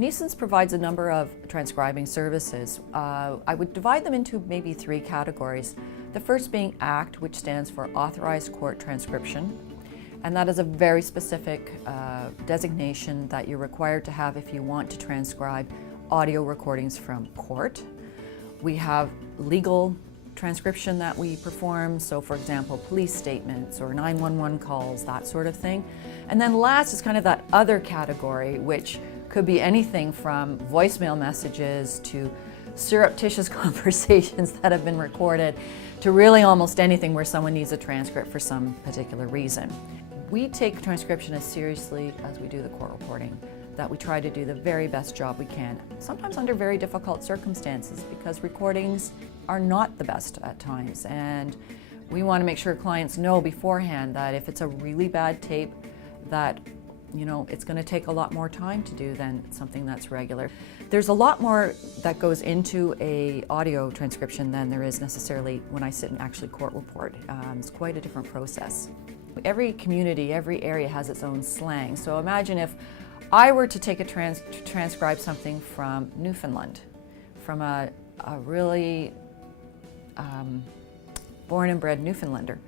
Neeson's provides a number of transcribing services. I would divide them into maybe three categories. The first being ACT, which stands for Authorized Court Transcription, and that is a very specific designation that you're required to have if you want to transcribe audio recordings from court. We have legal transcription that we perform, so for example, police statements or 911 calls, that sort of thing. And then last is kind of that other category, which could be anything from voicemail messages to surreptitious conversations that have been recorded to really almost anything where someone needs a transcript for some particular reason. We take transcription as seriously as we do the court reporting, that we try to do the very best job we can, sometimes under very difficult circumstances because recordings are not the best at times, and we want to make sure clients know beforehand that if it's a really bad tape that it's going to take a lot more time to do than something that's regular. There's a lot more that goes into a audio transcription than there is necessarily when I sit and actually court report. It's quite a different process. Every community, every area has its own slang. So imagine if I were to take to transcribe something from Newfoundland, from a really born and bred Newfoundlander.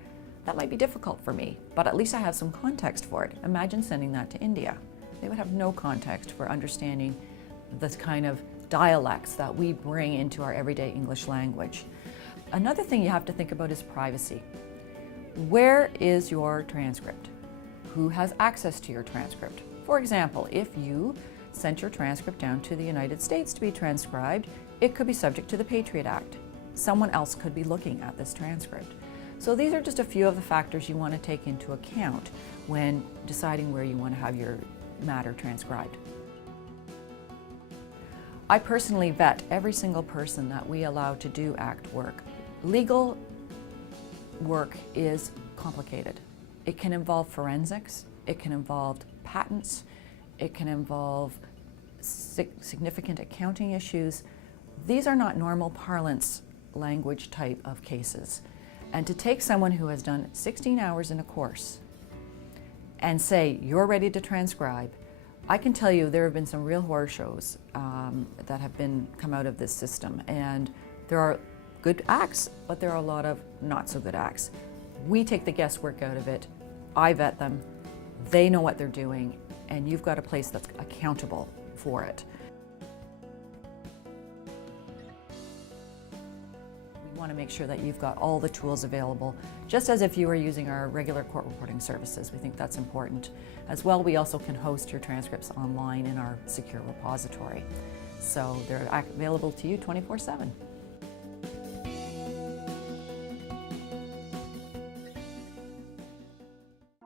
That might be difficult for me, but at least I have some context for it. Imagine sending that to India. They would have no context for understanding this kind of dialects that we bring into our everyday English language. Another thing you have to think about is privacy. Where is your transcript? Who has access to your transcript? For example, if you sent your transcript down to the United States to be transcribed, it could be subject to the Patriot Act. Someone else could be looking at this transcript. So these are just a few of the factors you want to take into account when deciding where you want to have your matter transcribed. I personally vet every single person that we allow to do ACT work. Legal work is complicated. It can involve forensics, it can involve patents, it can involve significant accounting issues. These are not normal parlance language type of cases. And to take someone who has done 16 hours in a course and say, you're ready to transcribe, I can tell you there have been some real horror shows that have come out of this system. And there are good acts, but there are a lot of not so good acts. We take the guesswork out of it. I vet them. They know what they're doing, and you've got a place that's accountable for it. We want to make sure that you've got all the tools available, just as if you were using our regular court reporting services. We think that's important. As well, we also can host your transcripts online in our secure repository. So they're available to you 24/7.